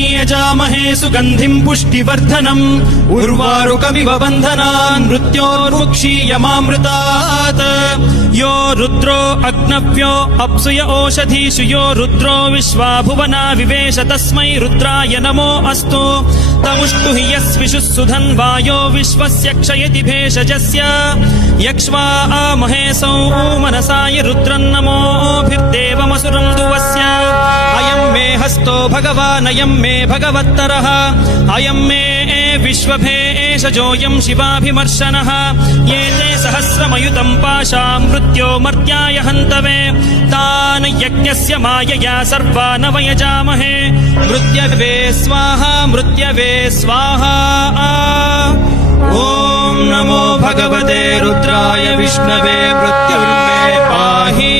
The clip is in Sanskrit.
यजामहे सुगन्धिम् पुष्टिवर्धनम् उर्वारुकमिव बन्धनान् मृत्योर्मुक्षीयमामृतात् यो रुद्रो अग्नव्यो अप्सुय ओषधीषु यो रुद्रो विश्वा भुवना विवेश तस्मै रुद्राय नमो अस्तु तमुष्टु हि यस्विषुः सुधन्वायो विश्वस्य क्षयति भेषजस्य यक्ष्वा महेशौ मनसाय रुद्रन्नमोभिर्देवमसुरम् दुवस्य अयम् मे हस्तो भगवानयम् मे भगवत्तरः अयम् मे विश्वभेषजोऽयम् शिवाभिमर्शनः ये ते सहस्रमयुतम् पाशाम् मृत्यो मर्त्याय हन्तवे तान् यज्ञस्य मायया सर्वान् वयजामहे मृत्यवे स्वाहा मृत्यवे स्वाहा ॐ नमो भगवते रुद्राय विष्णवे मृत्युर्मे पाहि